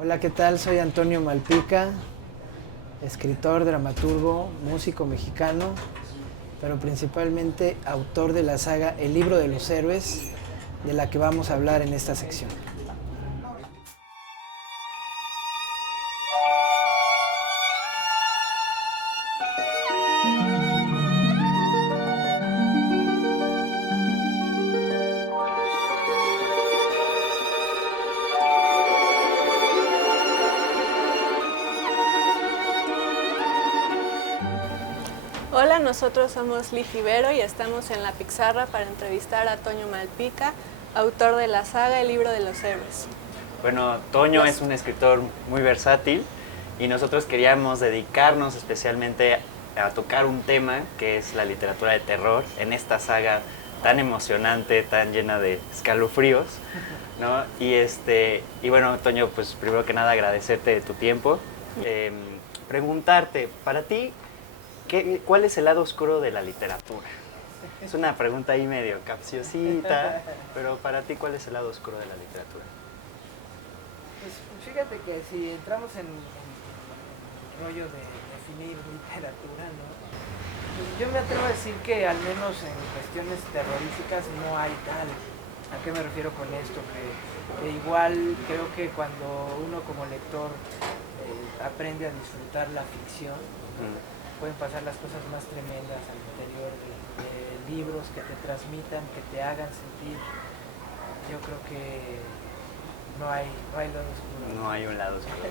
Hola, ¿qué tal? Soy Antonio Malpica, escritor, dramaturgo, músico mexicano, pero principalmente autor de la saga El Libro de los Héroes, de la que vamos a hablar en esta sección. Hola, nosotros somos Liz Ibero y estamos en La Pixarra para entrevistar a Toño Malpica, autor de la saga El Libro de los Héroes. Bueno, Toño es un escritor muy versátil y nosotros queríamos dedicarnos especialmente a tocar un tema que es la literatura de terror en esta saga tan emocionante, tan llena de escalofríos, ¿no? Y bueno, Toño, pues primero que nada agradecerte tu tiempo. Preguntarte, para ti, ¿cuál es el lado oscuro de la literatura? Es una pregunta ahí medio capciosita, pero para ti, ¿cuál es el lado oscuro de la literatura? Pues fíjate que si entramos en rollo de definir literatura, ¿no? Pues yo me atrevo a decir que al menos en cuestiones terroríficas no hay tal. ¿A qué me refiero con esto? Que igual creo que cuando uno como lector aprende a disfrutar la ficción, pueden pasar las cosas más tremendas al interior de libros que te transmitan, que te hagan sentir. Yo creo que no hay lado oscuro. No hay un lado oscuro.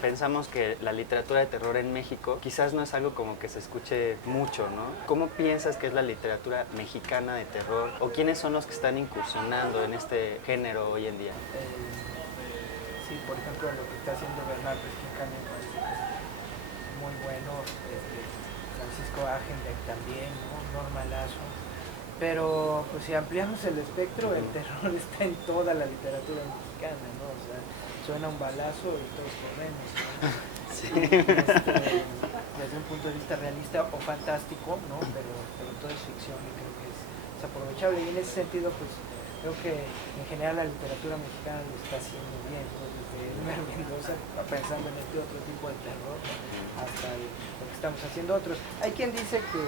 Pensamos que la literatura de terror en México quizás no es algo como que se escuche mucho, ¿no? ¿Cómo piensas que es la literatura mexicana de terror? ¿O quiénes son los que están incursionando en este género hoy en día? Sí, por ejemplo, lo que está haciendo Bernardo Esquinca me parece que es muy bueno. Francisco Ajenbeck también, ¿no? Norma Lazo. Pero pues si ampliamos el espectro, el terror está en toda la literatura mexicana, ¿no? O sea, suena un balazo y todos corremos, ¿no? Sí. Desde un punto de vista realista o fantástico, ¿no? Pero todo es ficción y creo que es aprovechable. Y en ese sentido, pues creo que en general la literatura mexicana lo está haciendo bien, ¿no? Desde Elmer Mendoza, pensando en este otro tipo de terror, hasta lo que estamos haciendo otros. Hay quien dice que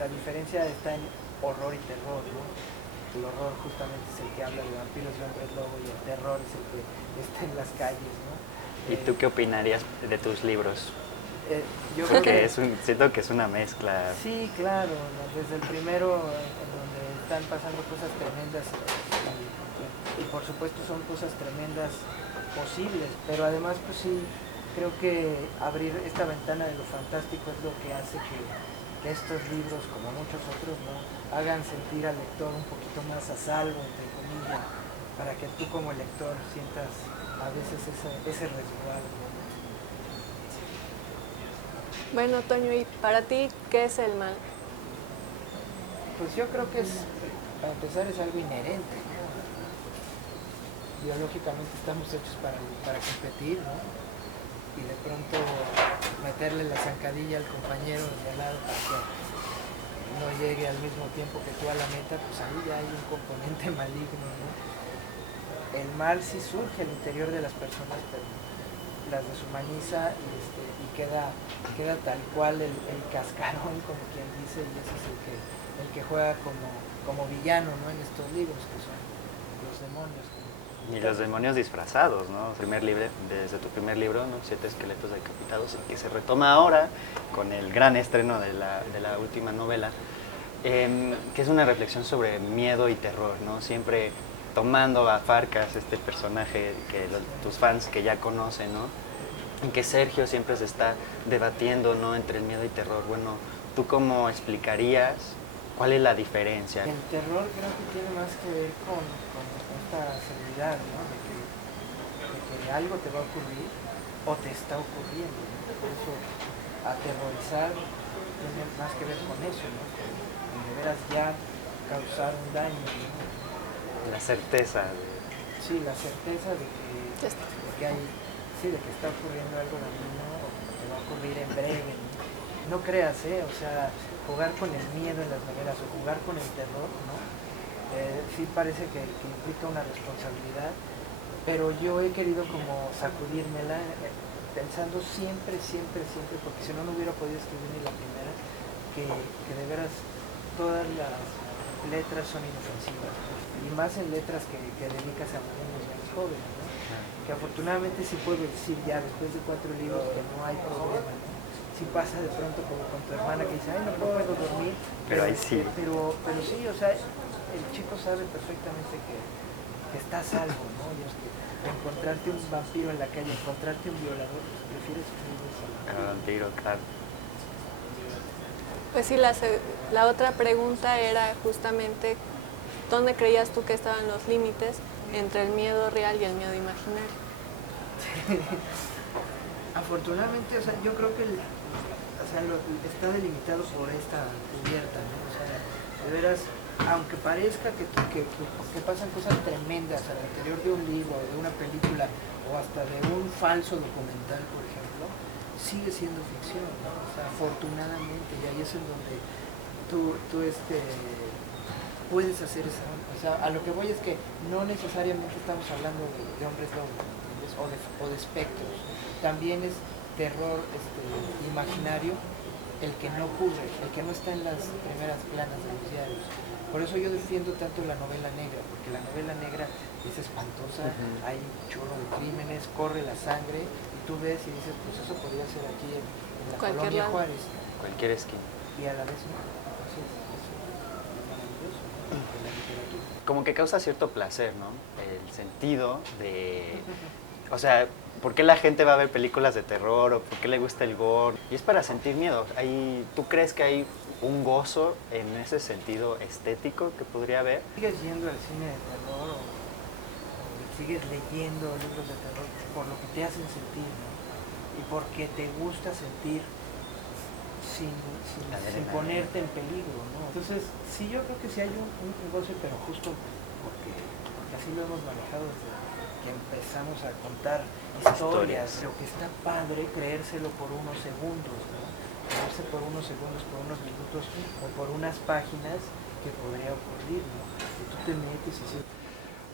la diferencia está en horror y terror, ¿no? El horror justamente es el que habla de vampiros y hombres lobo y el terror es el que está en las calles, ¿no? ¿Y tú qué opinarías de tus libros? Yo creo que siento que es una mezcla. sí, claro, ¿no? Desde el primero en donde están pasando cosas tremendas y por supuesto son cosas tremendas posibles, pero además pues sí, creo que abrir esta ventana de lo fantástico es lo que hace que estos libros, como muchos otros, ¿no? hagan sentir al lector un poquito más a salvo, entre comillas, para que tú como lector sientas a veces ese resguardo. Bueno, Toño, ¿y para ti qué es el mal? Pues yo creo que para empezar es algo inherente, ¿no? Biológicamente estamos hechos para competir, ¿no? Y de pronto meterle la zancadilla al compañero de al lado para que no llegue al mismo tiempo que tú a la meta, pues ahí ya hay un componente maligno, ¿no? El mal sí surge al interior de las personas, pero las deshumaniza y queda tal cual el cascarón, como quien dice, y ese es el que juega como villano, ¿no? En estos libros, que son los demonios. Y los demonios disfrazados, ¿no? Desde tu primer libro, ¿no? 7 esqueletos decapitados, el que se retoma ahora con el gran estreno de la última novela, que es una reflexión sobre miedo y terror, ¿no? Siempre tomando a Farcas, este personaje que tus fans que ya conocen, ¿no? En que Sergio siempre se está debatiendo, ¿no? Entre el miedo y terror. Bueno, ¿tú cómo explicarías cuál es la diferencia? El terror creo que tiene más que ver con esta seguridad, ¿no? De que algo te va a ocurrir o te está ocurriendo, ¿no? Por eso aterrorizar tiene más que ver con eso, ¿no? Con de veras ya causar un daño, ¿no? La certeza. Sí, la certeza de que está ocurriendo algo dañino o que te va a ocurrir en breve, ¿no? No creas, o sea, jugar con el miedo en las novelas o jugar con el terror, ¿no? Sí parece que implica una responsabilidad, pero yo he querido como sacudírmela pensando siempre, porque si no, no hubiera podido escribir ni la primera, que de veras todas las letras son inofensivas, y más en letras que dedicas a niños más jóvenes, ¿no? Que afortunadamente sí puedo decir ya después de 4 libros que no hay problema, ¿no? Si pasa de pronto como con tu hermana que dice, ay, no puedo dormir, pero ahí sí. Pero sí, o sea, el chico sabe perfectamente que está a salvo, ¿no? Y es que encontrarte un vampiro en la calle, encontrarte un violador, pues prefieres escribir eso. Vampiro, claro. Pues sí, la otra pregunta era justamente, ¿dónde creías tú que estaban los límites entre el miedo real y el miedo imaginario? Afortunadamente, o sea, yo creo que está delimitado por esta cubierta, ¿no? O sea, de veras, aunque parezca que pasan cosas tremendas al interior de un libro, de una película o hasta de un falso documental, por ejemplo, sigue siendo ficción, ¿no? O sea, afortunadamente, y ahí es en donde tú puedes hacer eso. O sea, a lo que voy es que no necesariamente estamos hablando de hombres lobos, o de espectros. También es terror imaginario el que no ocurre, el que no está en las primeras planas de los diarios. Por eso yo defiendo tanto la novela negra, porque la novela negra es espantosa, hay un chorro de crímenes, corre la sangre, y tú ves y dices, pues eso podría ser aquí en la Colonia Juárez. Cualquier esquina. Y a la vez no. Entonces, eso es maravilloso, ¿no? De la literatura. Como que causa cierto placer, ¿no? El sentido de... O sea, ¿por qué la gente va a ver películas de terror o por qué le gusta el gore? Y es para sentir miedo. ¿Tú crees que hay un gozo en ese sentido estético que podría haber? ¿Sigues yendo al cine de terror o sigues leyendo libros de terror por lo que te hacen sentir, ¿no? Y porque te gusta sentir sin ponerte en peligro, ¿no? Entonces, sí, yo creo que sí hay un gozo, pero justo porque así lo hemos manejado desde que empezamos a contar historias. Lo que está padre, creérselo por unos segundos, ¿no? Creerse por unos segundos, por unos minutos o por unas páginas que podría ocurrir, ¿no? Y tú te metes y sí.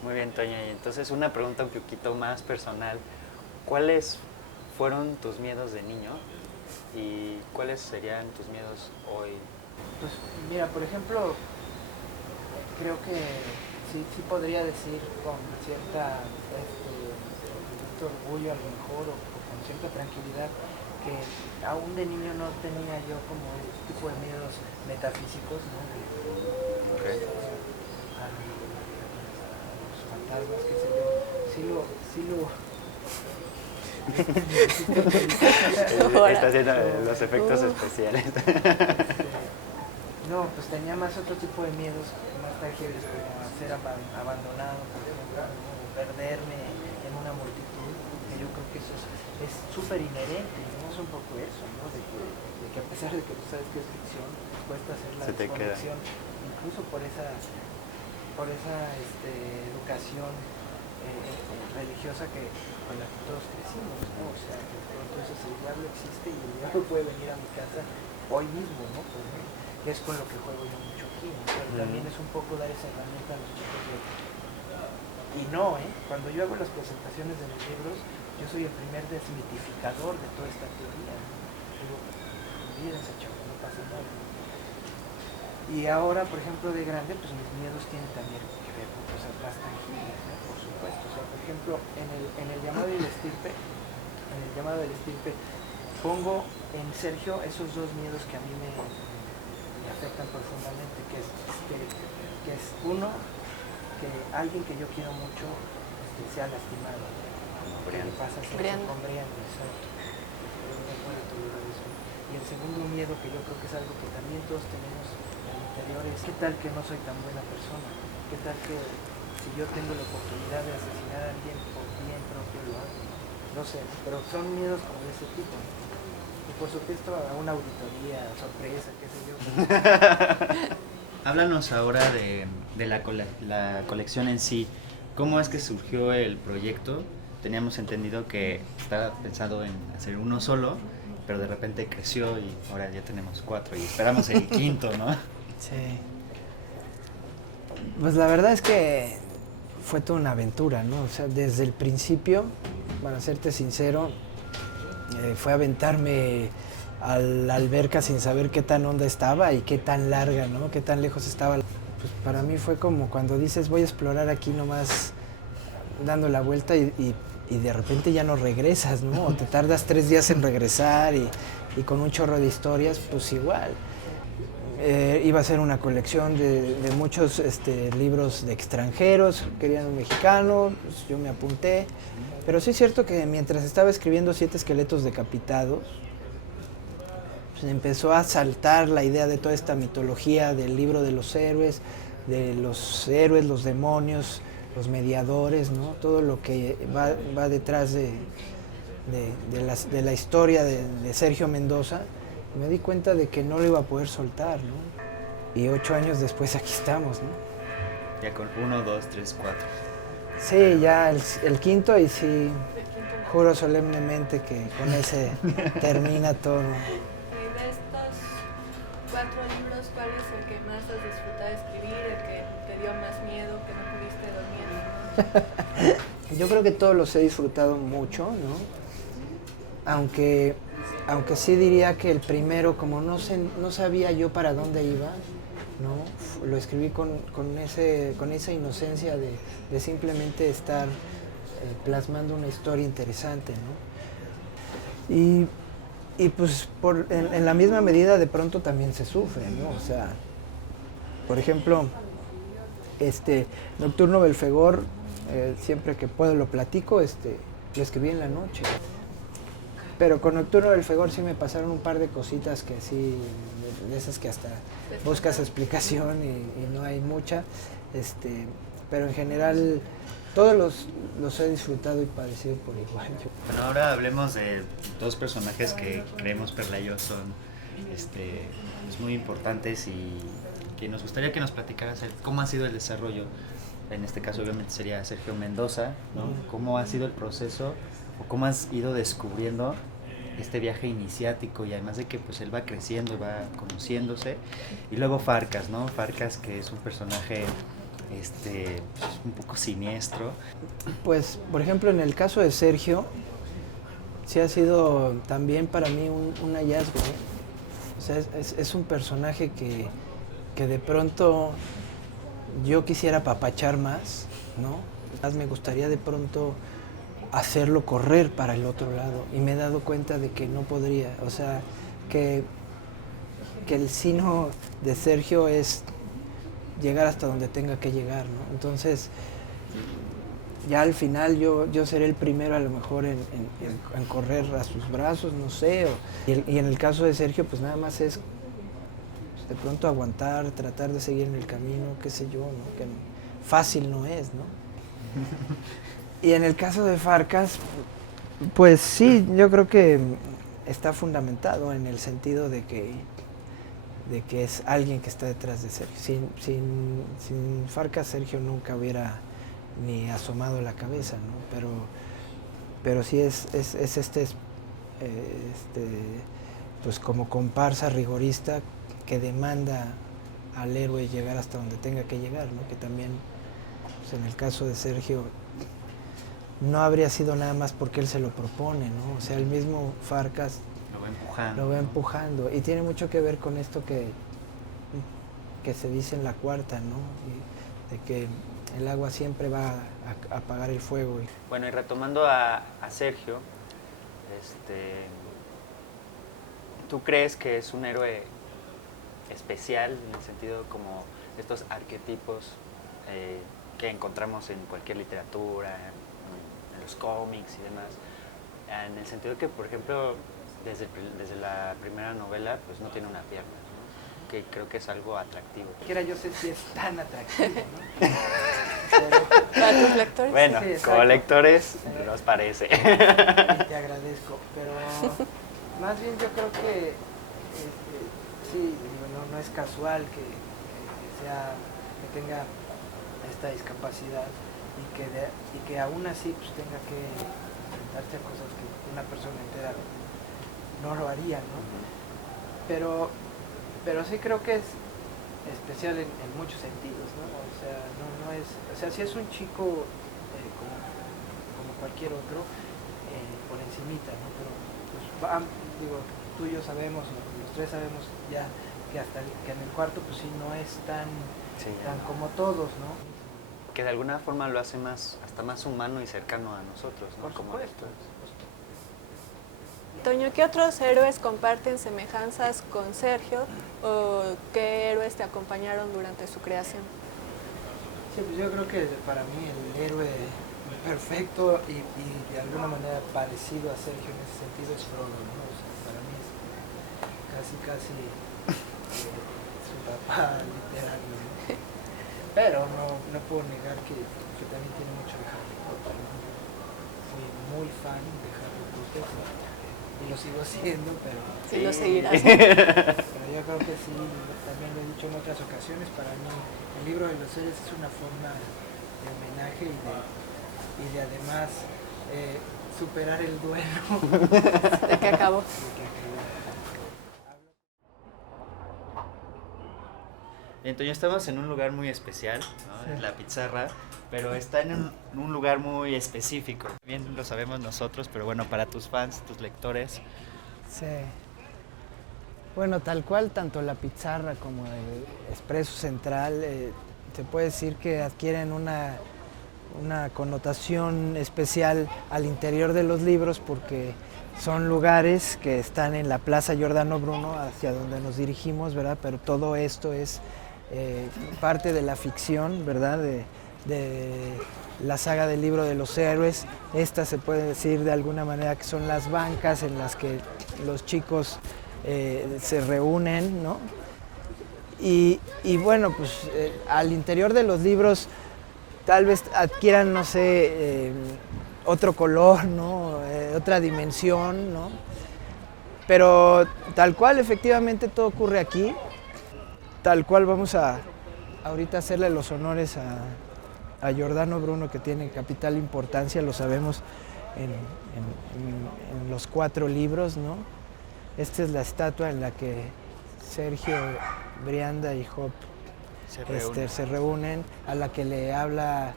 Muy bien, Toña. Y entonces una pregunta un poquito más personal. ¿Cuáles fueron tus miedos de niño y cuáles serían tus miedos hoy? Pues mira, por ejemplo, creo que sí podría decir con cierto orgullo a lo mejor o con cierta tranquilidad que aún de niño no tenía yo como este tipo de miedos metafísicos, ¿no? Okay. A los fantasmas, qué sé yo. Está haciendo los efectos especiales. No, pues tenía más otro tipo de miedos más tangibles, como a ser abandonado, por ejemplo, o perderme en una multitud, que yo creo que eso es súper inherente, ¿no? Es un poco eso, ¿no? De que a pesar de que tú sabes que es ficción, cuesta hacer la desconexión, incluso por esa educación religiosa con la que todos crecimos, ¿no? O sea, que entonces el diablo existe y el diablo puede venir a mi casa hoy mismo, ¿no? Pues, que es con lo que juego yo mucho aquí, ¿no? Pero también es un poco dar esa herramienta a los chicos y no, cuando yo hago las presentaciones de mis libros, yo soy el primer desmitificador de toda esta teoría, ¿no? Digo, olvídense, chavos, no pasa nada. Y ahora, por ejemplo, de grande, pues mis miedos tienen también que ver con cosas más tangibles, ¿no? Por supuesto. O sea, por ejemplo, en el llamado del estirpe, pongo en Sergio esos dos miedos que a mí me afectan profundamente, que es uno, que alguien que yo quiero mucho sea lastimado, que le pasa a ser con Brianda, exacto. No puedo tolerar eso. Y el segundo miedo, que yo creo que es algo que también todos tenemos en el interior, es ¿qué tal que no soy tan buena persona? ¿Qué tal que si yo tengo la oportunidad de asesinar a alguien por bien propio lo hago? No sé, pero son miedos como de ese tipo, ¿no? Y por supuesto a una auditoría, sorpresa, qué sé yo. Háblanos ahora de la colección en sí. ¿Cómo es que surgió el proyecto? Teníamos entendido que estaba pensado en hacer uno solo, pero de repente creció y ahora ya tenemos 4 y esperamos el quinto, ¿no? Sí. Pues la verdad es que fue toda una aventura, ¿no? O sea, desde el principio, para serte sincero, fue aventarme a la alberca sin saber qué tan honda estaba y qué tan larga, ¿no? Qué tan lejos estaba. Pues para mí fue como cuando dices voy a explorar aquí nomás dando la vuelta y de repente ya no regresas, ¿no? O te tardas 3 días en regresar y con un chorro de historias, pues igual. Iba a ser una colección de muchos libros de extranjeros, querían un mexicano, pues yo me apunté. Pero sí es cierto que mientras estaba escribiendo 7 esqueletos decapitados, pues empezó a saltar la idea de toda esta mitología del libro de los héroes, los demonios, los mediadores, ¿no? Todo lo que va detrás de la historia de Sergio Mendoza. Me di cuenta de que no lo iba a poder soltar, ¿no? Y 8 años después aquí estamos, ¿no? Ya con 1, 2, 3, 4. Sí, ya el quinto, y sí, juro solemnemente que con ese termina todo. Y de estos 4 libros, ¿cuál es el que más has disfrutado de escribir, el que te dio más miedo, que no pudiste dormir? Yo creo que todos los he disfrutado mucho, ¿no? Aunque sí diría que el primero, como no sabía yo para dónde iba, ¿no? Lo escribí con esa inocencia de simplemente estar plasmando una historia interesante, ¿no? Y pues en la misma medida de pronto también se sufre, ¿no? O sea, por ejemplo, Nocturno Belfegor, siempre que puedo lo platico, lo escribí en la noche. Pero con Nocturno Belfegor sí me pasaron un par de cositas que sí, de esas que hasta buscas explicación y no hay mucha. Pero en general todos los he disfrutado y padecido por igual. Bueno, ahora hablemos de 2 personajes que creemos Perla y yo son muy importantes y que nos gustaría que nos platicaras cómo ha sido el desarrollo. En este caso obviamente sería Sergio Mendoza, ¿no? ¿Cómo ha sido el proceso o cómo has ido descubriendo este viaje iniciático y además de que pues él va creciendo, va conociéndose? Y luego Farcas, ¿no? Farcas, que es un personaje pues, un poco siniestro. Pues, por ejemplo, en el caso de Sergio, sí ha sido también para mí un hallazgo, ¿eh? O sea, es un personaje que de pronto yo quisiera apapachar más, ¿no? Más me gustaría de pronto hacerlo correr para el otro lado y me he dado cuenta de que no podría, o sea, que el sino de Sergio es llegar hasta donde tenga que llegar, ¿no? Entonces, ya al final yo seré el primero a lo mejor en correr a sus brazos, no sé, y en el caso de Sergio pues nada más es pues, de pronto aguantar, tratar de seguir en el camino, qué sé yo, ¿no? Que fácil no es, ¿no? Y en el caso de Farcas, pues sí, yo creo que está fundamentado en el sentido de que es alguien que está detrás de Sergio. Sin Farcas, Sergio nunca hubiera ni asomado la cabeza, ¿no? Pero sí es pues como comparsa rigorista que demanda al héroe llegar hasta donde tenga que llegar, ¿no? Que también, pues en el caso de Sergio, no habría sido nada más porque él se lo propone, ¿no? O sea, el mismo Farcas lo va empujando. Y tiene mucho que ver con esto que se dice en la cuarta, ¿no? De que el agua siempre va a apagar el fuego. Bueno, y retomando a Sergio, ¿tú crees que es un héroe especial en el sentido como estos arquetipos que encontramos en cualquier literatura, en los cómics y demás? En el sentido que, por ejemplo, desde la primera novela, pues no tiene una pierna, ¿no? Que creo que es algo atractivo. Siquiera yo sé si es tan atractivo, ¿no? ¿Para tus lectores? Bueno, Sí, como lectores nos parece. Y te agradezco, pero más bien yo creo que sí, digo, no es casual que tenga esta discapacidad y que aún así pues tenga que enfrentarse a cosas que una persona entera no lo haría, ¿no? Pero sí creo que especial en muchos sentidos, ¿no? O sea, no es, o sea, si es un chico como cualquier otro, por encimita, ¿no? Pero pues, digo, tú y yo sabemos, los tres sabemos ya que que en el cuarto pues sí no es tan como todos, ¿no? Que de alguna forma lo hace hasta más humano y cercano a nosotros, ¿no? Por supuesto. Toño, ¿qué otros héroes comparten semejanzas con Sergio o qué héroes te acompañaron durante su creación? Sí, pues yo creo que para mí el héroe perfecto y de alguna manera parecido a Sergio en ese sentido es Frodo, ¿no? O sea, para mí es casi su papá literario, ¿no? Pero no puedo negar que también tiene mucho de Harry Potter, ¿no? Fui muy fan de Harry Potter y lo sigo siendo, pero... Sí, lo seguirás. Pero yo creo que sí, también lo he dicho en otras ocasiones, para mí el libro de los seres es una forma de homenaje y de además superar el duelo. ¿De qué acabó? Entonces estamos en un lugar muy especial, ¿no? Sí. La pizarra, pero está en un lugar muy específico. Bien lo sabemos nosotros, pero bueno, para tus fans, tus lectores. Sí. Bueno, tal cual, tanto la pizarra como el expreso central, se puede decir que adquieren una connotación especial al interior de los libros porque son lugares que están en la Plaza Giordano Bruno, hacia donde nos dirigimos, ¿verdad? Pero todo esto es parte de la ficción, ¿verdad? De la saga del libro de los héroes. Esta se puede decir de alguna manera que son las bancas en las que los chicos se reúnen, ¿no? Y bueno, pues al interior de los libros tal vez adquieran, no sé, otro color, ¿no? Otra dimensión, ¿no? Pero tal cual, efectivamente, todo ocurre aquí. Tal cual vamos a ahorita hacerle los honores a Giordano Bruno, que tiene capital importancia, lo sabemos en los 4 libros, ¿no? Esta es la estatua en la que Sergio, Brianda y Hop se reúnen, a la que le habla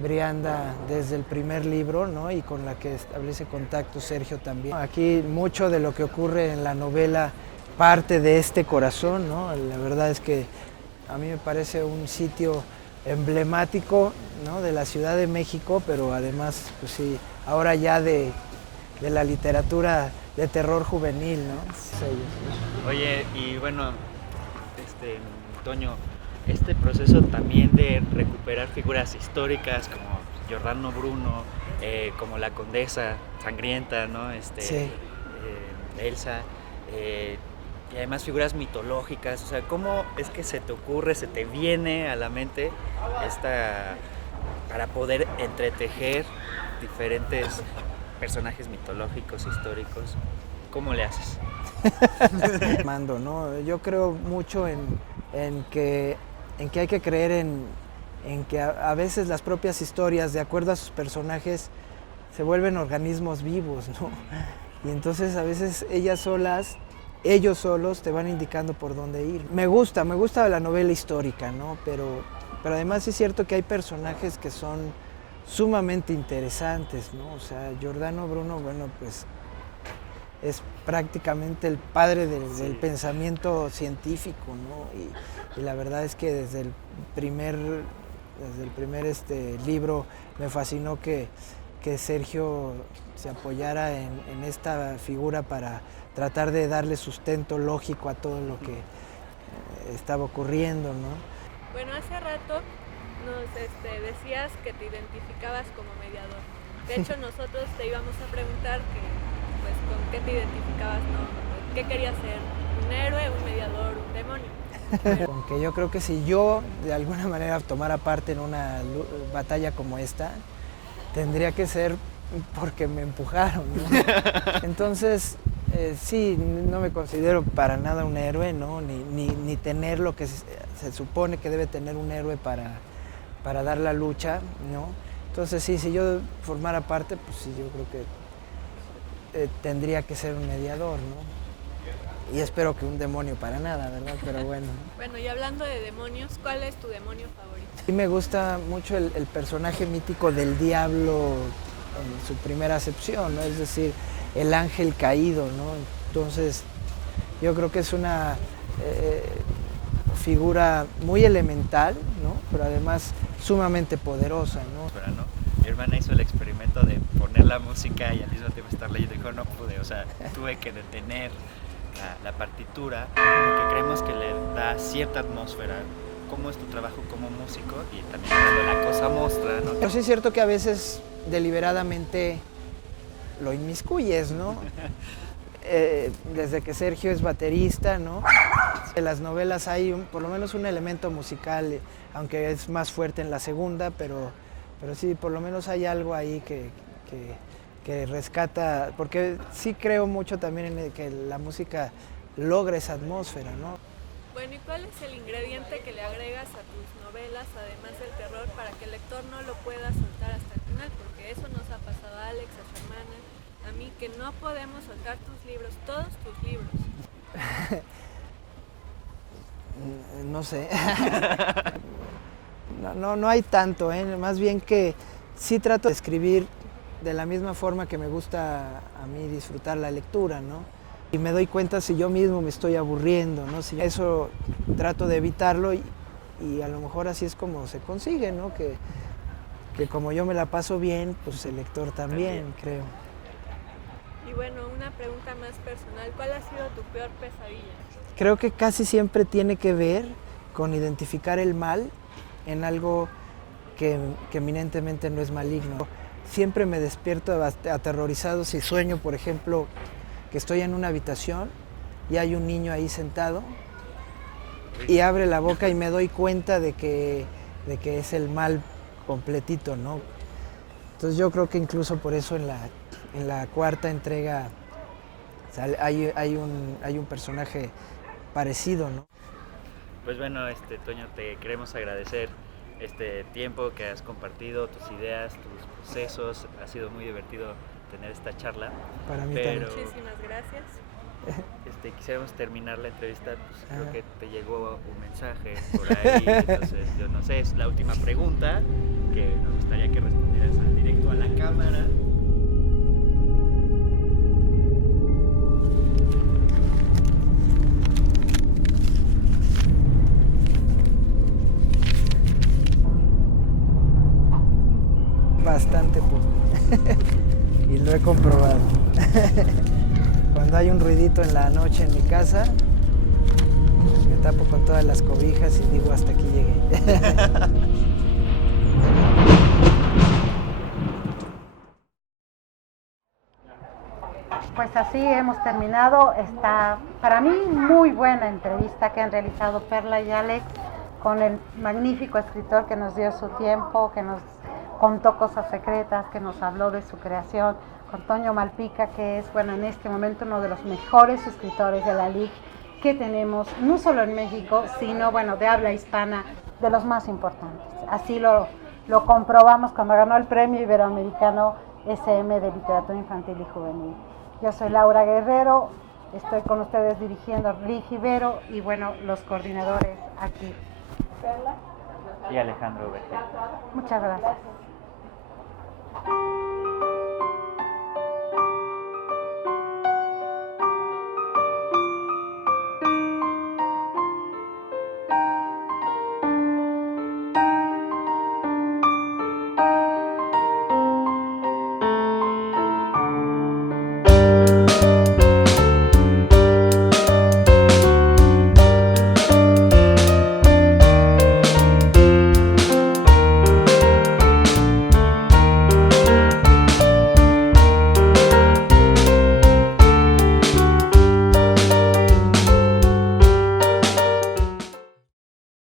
Brianda desde el primer libro, ¿no? Y con la que establece contacto Sergio también. Aquí mucho de lo que ocurre en la novela parte de este corazón, ¿no? La verdad es que a mí me parece un sitio emblemático, ¿no? De la Ciudad de México, pero además, pues sí, ahora ya de la literatura de terror juvenil, ¿no? Sí. Oye, y bueno, Toño, este proceso también de recuperar figuras históricas como Giordano Bruno, como la Condesa Sangrienta, ¿no? Sí. Elsa, y además figuras mitológicas, o sea, ¿cómo es que se te ocurre, se te viene a la mente para poder entretejer diferentes personajes mitológicos, históricos? ¿Cómo le haces? Mando, ¿no? Yo creo mucho en que hay que creer en que a veces las propias historias, de acuerdo a sus personajes, se vuelven organismos vivos, ¿no? Y entonces a veces ellos solos te van indicando por dónde ir. Me gusta la novela histórica, ¿no? Pero además es cierto que hay personajes que son sumamente interesantes, ¿no? O sea, Giordano Bruno, bueno, pues es prácticamente el padre del pensamiento científico, ¿no? Y la verdad es que desde el primer libro me fascinó que Sergio se apoyara en esta figura para tratar de darle sustento lógico a todo lo que estaba ocurriendo, ¿no? Bueno, hace rato nos decías que te identificabas como mediador. De hecho, nosotros te íbamos a preguntar pues, con qué te identificabas, ¿no? ¿Qué querías ser? ¿Un héroe, un mediador, un demonio? Aunque yo creo que si yo de alguna manera tomara parte en una batalla como esta, tendría que ser porque me empujaron, ¿no? Entonces, sí, no me considero para nada un héroe, ¿no? Ni tener lo que se supone que debe tener un héroe para dar la lucha, ¿no? Entonces, sí, si yo formara parte, pues sí, yo creo que tendría que ser un mediador, ¿no? Y espero que un demonio para nada, ¿verdad? Pero bueno. Bueno, y hablando de demonios, ¿cuál es tu demonio favorito? Sí me gusta mucho el personaje mítico del diablo en su primera acepción, ¿no? Es decir, el ángel caído, ¿no? Entonces, yo creo que es una figura muy elemental, ¿no? Pero además sumamente poderosa, ¿no? Pero no, mi hermana hizo el experimento de poner la música y al mismo tiempo estar leyendo. Dijo, no pude, o sea, tuve que detener la partitura, porque creemos que le da cierta atmósfera. ¿Cómo es tu trabajo como músico? Y también cuando la cosa mostra, ¿no? Pero sí es cierto que a veces deliberadamente lo inmiscuyes, ¿no? Desde que Sergio es baterista, ¿no? En las novelas hay por lo menos un elemento musical, aunque es más fuerte en la segunda, pero sí, por lo menos hay algo ahí que rescata, porque sí creo mucho también en que la música logra esa atmósfera, ¿no? Bueno, ¿y cuál es el ingrediente que le agregas a tus novelas, además del terror, para que el lector no lo pueda soltar hasta el final? Porque eso nos ha pasado a Alex, a su hermana, a mí, que no podemos soltar tus libros, todos tus libros. No sé. No hay tanto, ¿eh? Más bien que sí trato de escribir de la misma forma que me gusta a mí disfrutar la lectura, ¿no? Y me doy cuenta si yo mismo me estoy aburriendo, ¿no? Si eso trato de evitarlo y a lo mejor así es como se consigue, ¿no? Que como yo me la paso bien, pues el lector también, creo. Y bueno, una pregunta más personal, ¿cuál ha sido tu peor pesadilla? Creo que casi siempre tiene que ver con identificar el mal en algo que eminentemente no es maligno. Siempre me despierto aterrorizado si sueño, por ejemplo, que estoy en una habitación y hay un niño ahí sentado y abre la boca y me doy cuenta de que es el mal completito, ¿no? Entonces yo creo que incluso por eso en la cuarta entrega hay un personaje parecido, ¿no? Pues bueno, Toño, te queremos agradecer este tiempo que has compartido, tus ideas, tus procesos. Ha sido muy divertido tener esta charla. Para mí pero también. Muchísimas gracias. Quisiéramos terminar la entrevista, pues creo que te llegó un mensaje por ahí, entonces yo no sé, es la última pregunta que nos gustaría que respondieras directo a la cámara. Bastante poco. Y lo he comprobado. Cuando hay un ruidito en la noche en mi casa, me tapo con todas las cobijas y digo hasta aquí llegué. Pues así hemos terminado esta, para mí, muy buena entrevista que han realizado Perla y Alex con el magnífico escritor que nos dio su tiempo, que nos contó cosas secretas, que nos habló de su creación, con Toño Malpica, que es, bueno, en este momento uno de los mejores escritores de la LIC que tenemos, no solo en México, sino, bueno, de habla hispana, de los más importantes. Así lo comprobamos cuando ganó el Premio Iberoamericano SM de Literatura Infantil y Juvenil. Yo soy Laura Guerrero, estoy con ustedes dirigiendo LIC Ibero y, bueno, los coordinadores aquí. Y Alejandro Berger. Muchas gracias.